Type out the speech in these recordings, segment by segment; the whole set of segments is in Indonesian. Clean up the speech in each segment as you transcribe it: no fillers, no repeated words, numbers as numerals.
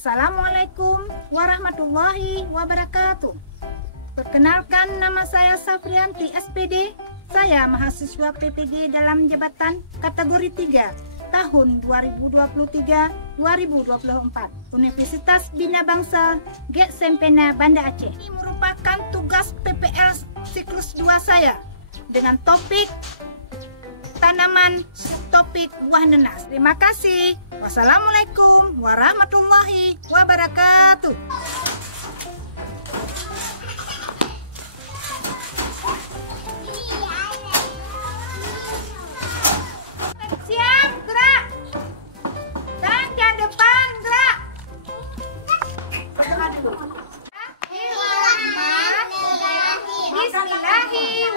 Assalamualaikum warahmatullahi wabarakatuh. Perkenalkan, nama saya Safrianti SPD. Saya mahasiswa PPD dalam jabatan kategori 3 tahun 2023-2024 Universitas Bina Bangsa Gek Sempena Banda Aceh. Ini merupakan tugas PPL siklus 2 saya dengan topik tanaman, topik buah nenas. Terima kasih. Wassalamualaikum warahmatullahi wabarakatuh. Siap, gerak. Tangan depan, gerak. Bismillahirrahmanirrahim.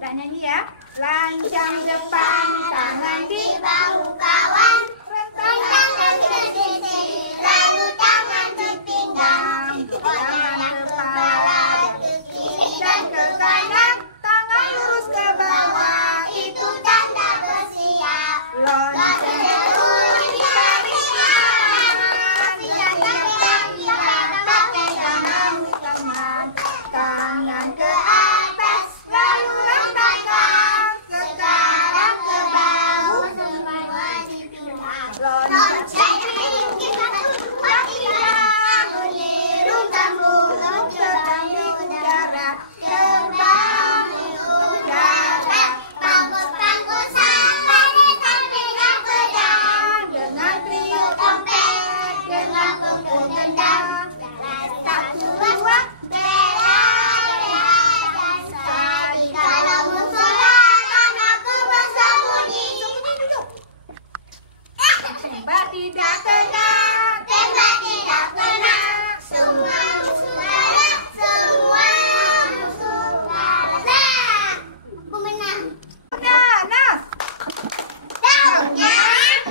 Tak nyanyi ya. Lancang depan, tangan di bahu kawan, rentang ke sisi, lalu tangan di pinggang, tangan kepala ke kiri dan ke kanan, tangan lurus ke bawah, itu tanda bersiap. Lonceng betul di garis kanan, senjata yang kita pakai dalam teman, tangan ke atas, lalu rentangkan, sekarang ke bahu, semua dipindah. Lonceng kita bertiga, meniru tambur, terbang di udara, terbang di udara, panggung-panggung sampai pegang pedang, dengan trio trompet, dengan pukul gendang, satu dua, bela dan sekali kalau musuh datang aku bersembunyi. Sembunyi dulu. Tembak tidak kena, tembak tidak kena, semua musuh kalah, semua musuh kalah. Nah, aku menang. Nanas. Daunnya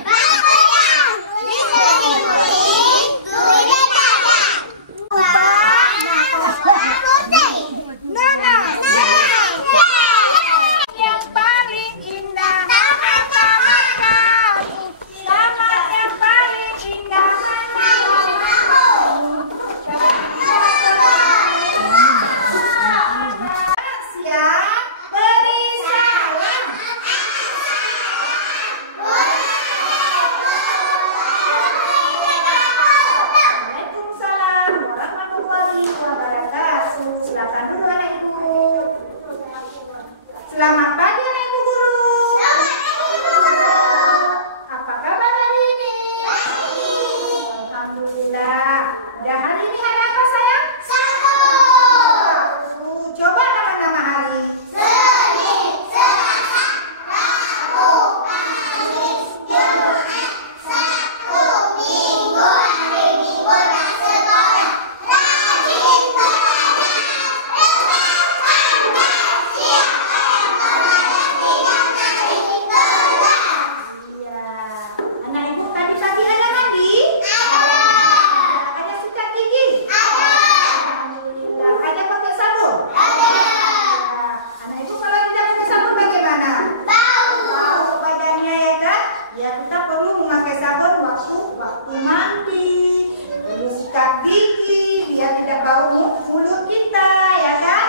bergoyang, dikelilingi kulit dada. Putih. Nanas. Yang paling indah, taman kamu. Taman yang paling indah, siap, beri salam. Waalaikumsalam warahmatullahi wabarakatuh. Silakan dulu anak ibu. Selamat pagi anak ibu guru. Apa kabar hari ini? Alhamdulillah. Dan hari ini hari apa sayang? Sabtu. Coba nama-nama hari. Senin, Selasa, Rabu, Kamis, Jumat, Sabtu, Minggu, hari Minggu dan sekolah. Rajin belajar, iya. Anak ibu tadi pagi ada mandi? Ada. Ada sikat gigi? Ada. Alhamdulillah. Ada pakai sabun? Ada. Anak ibu kalau tidak pakai sabun bagaimana? Bau badannya ya kan? Ya kita perlu memakai sabun waktu mandi, perlu sikat gigi biar tidak bau mulut kita ya kan?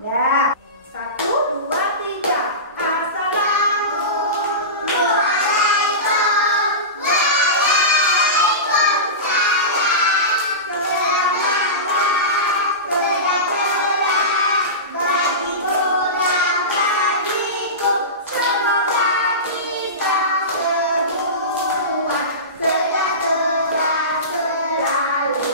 Ya. 1, 2, 3. Sejahtera selalu.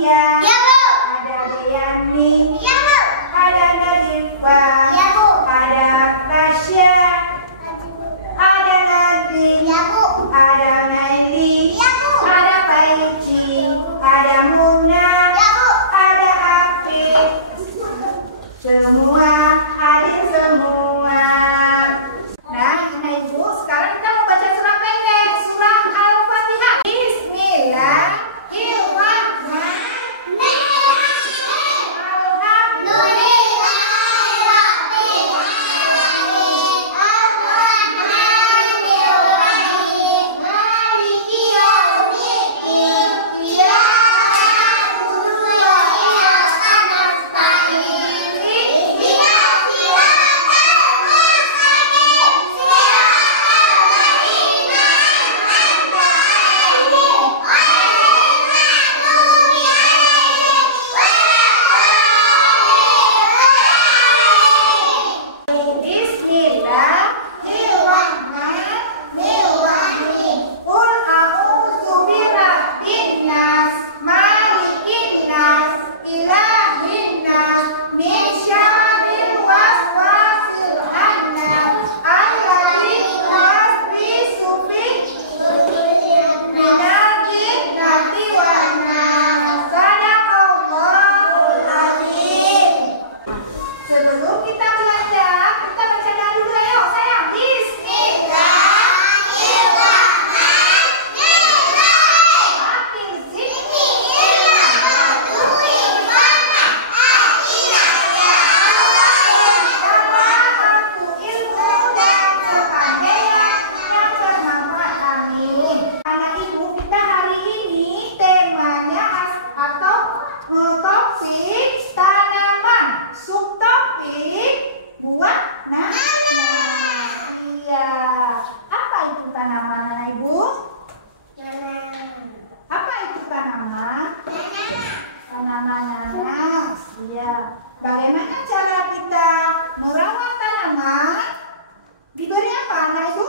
Lia. Ya, Bu. Ada Deyani. Ya, Bu. Ada Najwa. Ya, Bu. Ada Tasya. Ada Nadine. Ya, Bu. Ada Naili. Ya, Bu. Ada Paici. Ada Muna. Ya, Bu. Ada Afif. Semua hadir semua. Nah, Ibu, sekarang kita mau baca surah pendek, surah Al-Fatihah. Bismillahirrahmanirrahim. Qul a'udzu birabbin nas, malikin nas, ilahin nas, min syarril waswasil khannas, alladzi yuwaswisu fi minal jinnati wan nas. Sadaqallahul azim. Sebelum kita belajar, kita baca dulu ya, sayang. Anak ibu, kita hari ini temanya atau topik tanaman, subtopik buah nanas. Iya. Apa itu tanaman, anak ibu? Apa itu tanaman? Tanaman nanas. Iya. Bagaimana cara kita merawat tanaman? Diberi apa, anak ibu?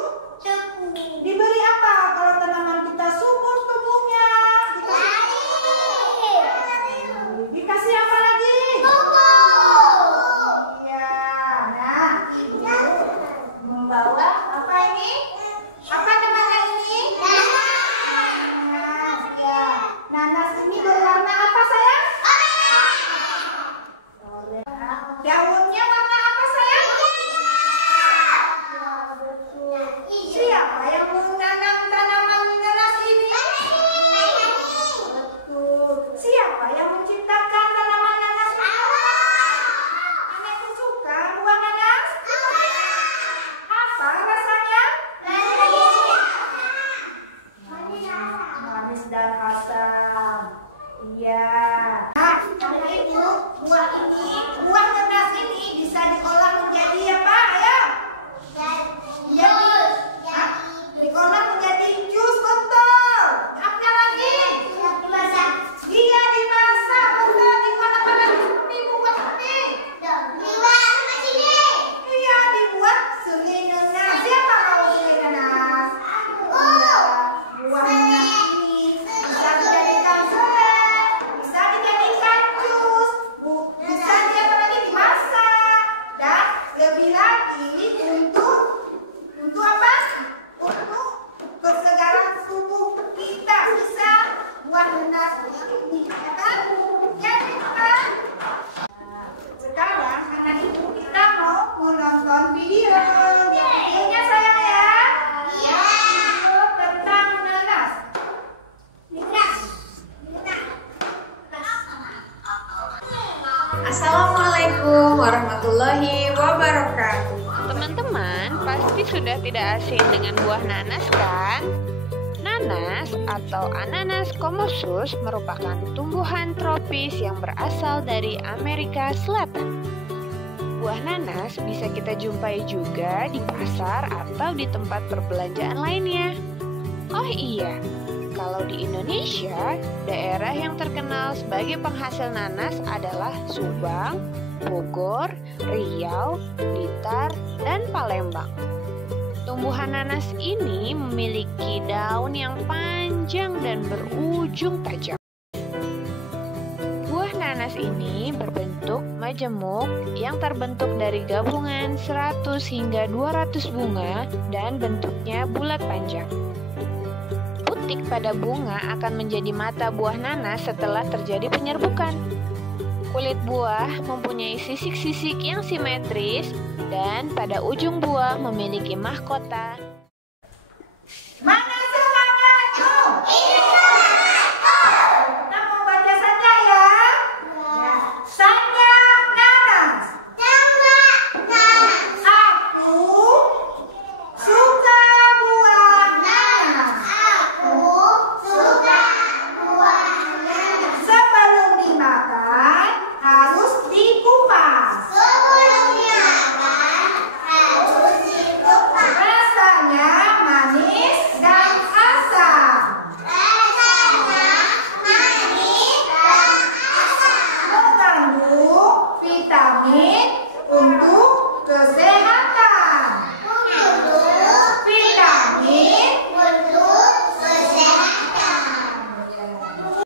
Diberi apa kalau tanaman kita subur tumbuhnya? Dikasih apa lagi? Iya. Nah, ibu membawa apa ini? Apa namanya ini? Nanas. Ya. Nanas ini berwarna apa, sayang? Daunnya warna apa, sayang? Siapa yang menanam tanaman nanas ini? Betul. Siapa yang menciptakan tanaman nanas ini? Anakku suka buah nanas. Apa rasanya? Manis dan asam. Iya. Nah, anak ibu, buah nanas ini bisa diolah menjadi apa? Ayo. Diolah menjadi jus, betul. Apa lagi? Dia dimasak, betul. Dibuat apa lagi? Seperti buat ini. Iya, dibuat selai nanas. Siapa mau selai nanas? Iya, buah nanas ini bisa dijadikan selai, bisa dijadikan jus, bisa dia apa lagi dimasak, dan lebih lagi untuk apa? Untuk kesegaran tubuh kita bisa buah nanas ini, ya kan? Ya, kan? Nah, sekarang anak ibu kita mau menonton video. Videonya sayang ya. Video tentang nanas. Assalamualaikum warahmatullahi wabarakatuh. Teman-teman pasti sudah tidak asing dengan buah nanas kan? Nanas atau Ananas commusus merupakan tumbuhan tropis yang berasal dari Amerika Selatan. Buah nanas bisa kita jumpai juga di pasar atau di tempat perbelanjaan lainnya. Oh iya, kalau di Indonesia, daerah yang terkenal sebagai penghasil nanas adalah Subang, Bogor, Riau, Blitar, dan Palembang. Tumbuhan nanas ini memiliki daun yang panjang dan berujung tajam. nanas ini berbentuk majemuk yang terbentuk dari gabungan 100 hingga 200 bunga dan bentuknya bulat panjang. Putik pada bunga akan menjadi mata buah nanas setelah terjadi penyerbukan. Kulit buah mempunyai sisik-sisik yang simetris dan pada ujung buah memiliki mahkota. Mana semangatmu? Kita mau baca saja ya. Saya nanas. Aku suka buah nanas. Sebelum dimakan harus dikupas. Rasanya manis dan asam. Mengandung vitamin untuk kesehatan.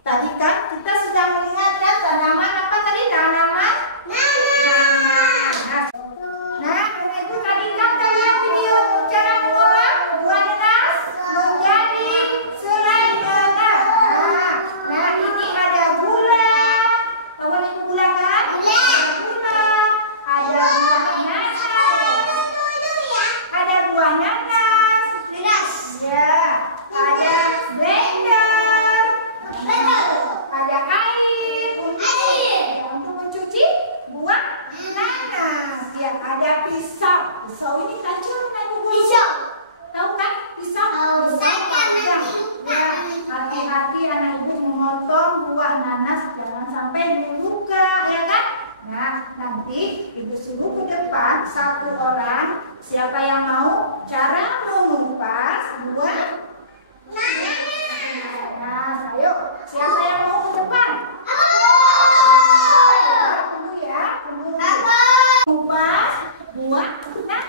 Tadi kan kita sudah melihat kan tanaman apa tadi? Tanaman nanas. Nah, karena itu tadi kan kita lihat video cara mengolah buah nanas menjadi selai nanas. Nah, ini ada gula. Tahu ini gula kan? Ada gula, ada buah nanas. Ada buah nanas. Ya, ada blender. Ada air untuk mencuci buah nanas. Ya, ada pisau. Pisau ini tajam kan Bu? Tahu kan pisau? Tajam. Ya, hati-hati anak ibu memotong buah nanas jangan sampai luka, ya kan? Nah, nanti ibu suruh ke depan satu orang. Siapa yang mau cara mengupas buah nanas? Nah, ayo. Siapa yang mau ke depan? Tunggu ya, tunggu. Kupas buah nanas.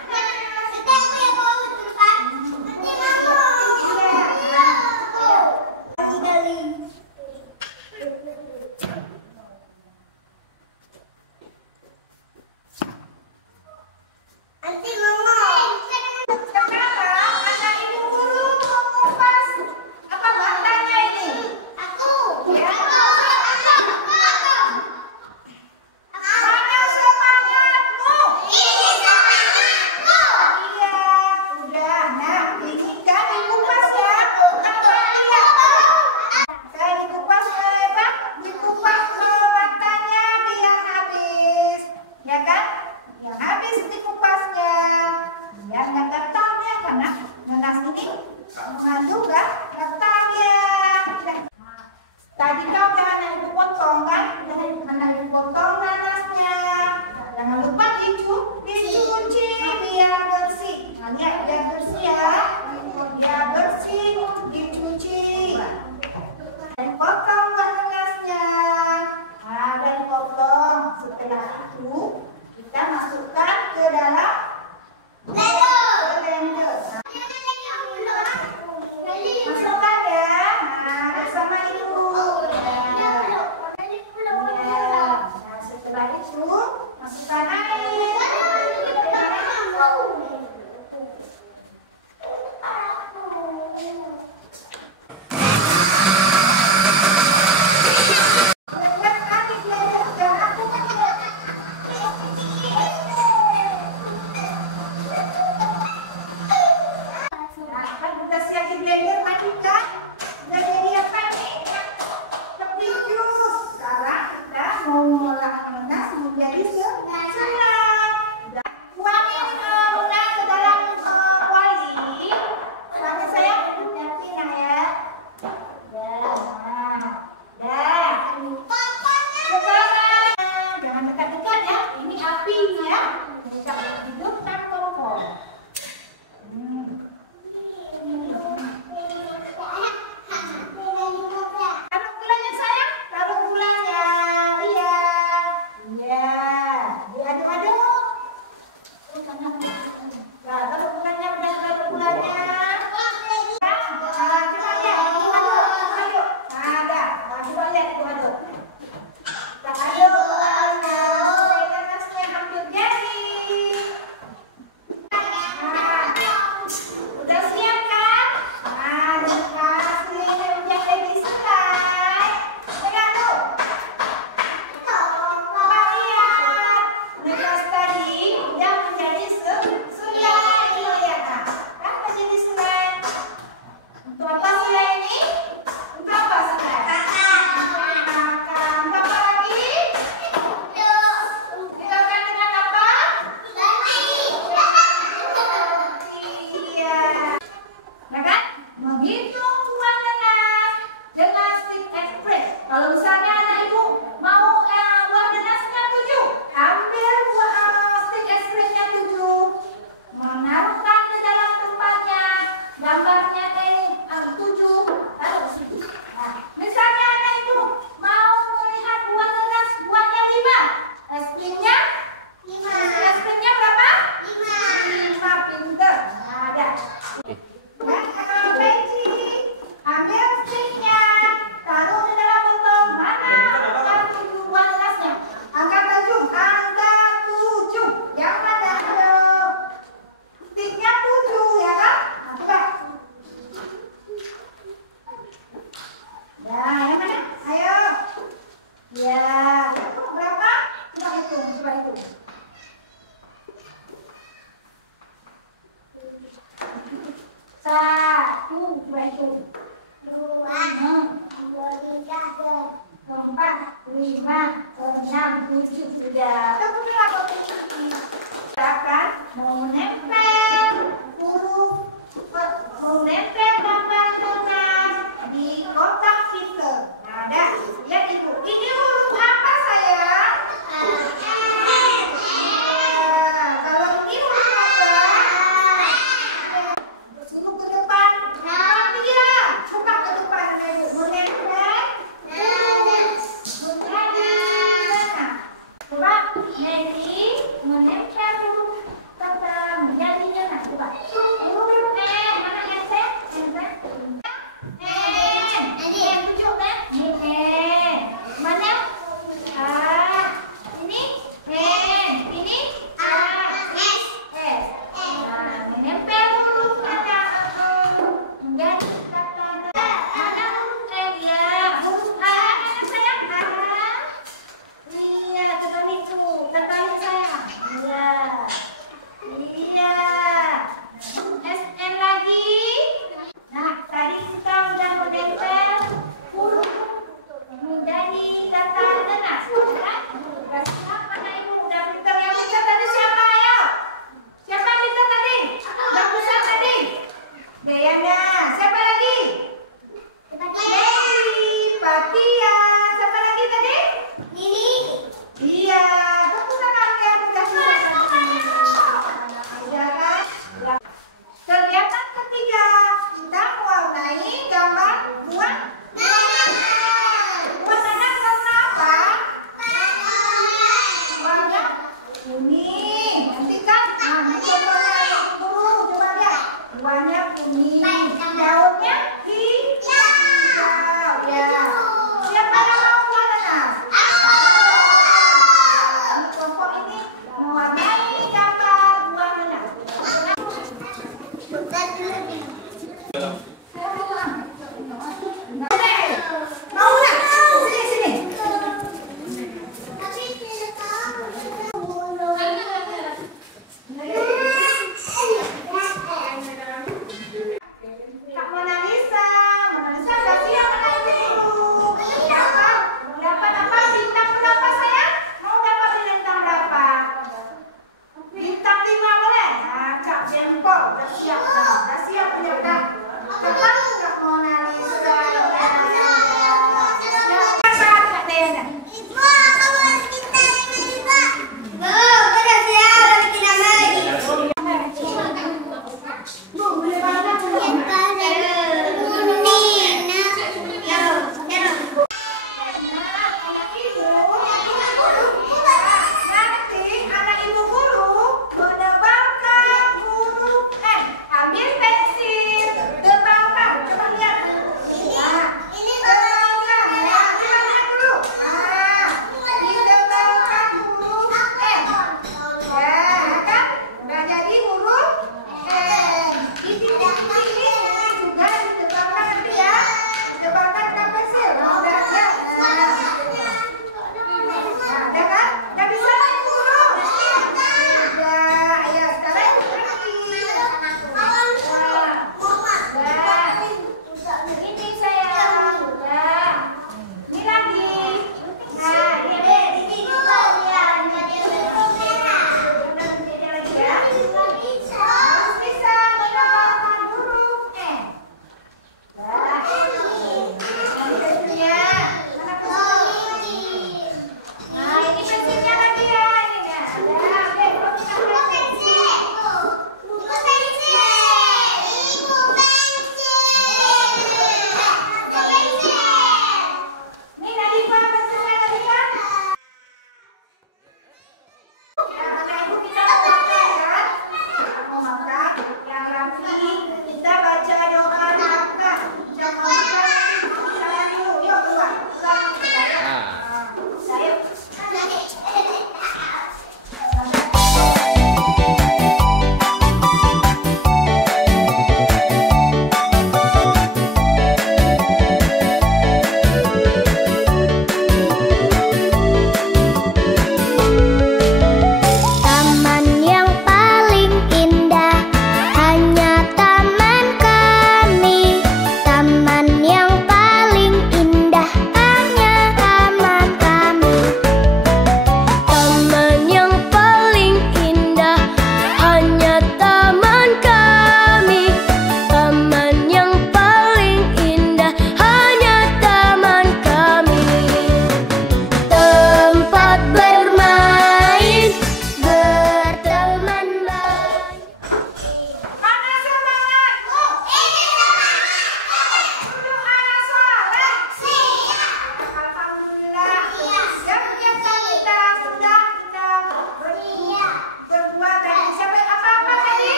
Sekarang anak ibu guru Ya, berapa? Coba hitung, coba hitung. Satu, coba hitung. Dua, tiga, empat, lima, enam, tujuh, sudah. Kamu bilang apa ini? Akan mau menempel huruf, mau menempel gambar nanas di kotak kita. Nah, dah. Lihat ibu. Ini huruf apa sayang? Kalau ini huruf apa? Suruh ke depan. Dia. Coba ke depan ibu. Menempel. Coba Nelly menempel huruf kata menjadinya. Nah, coba. Huruf N. Mana N?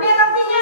Ambil rotinya.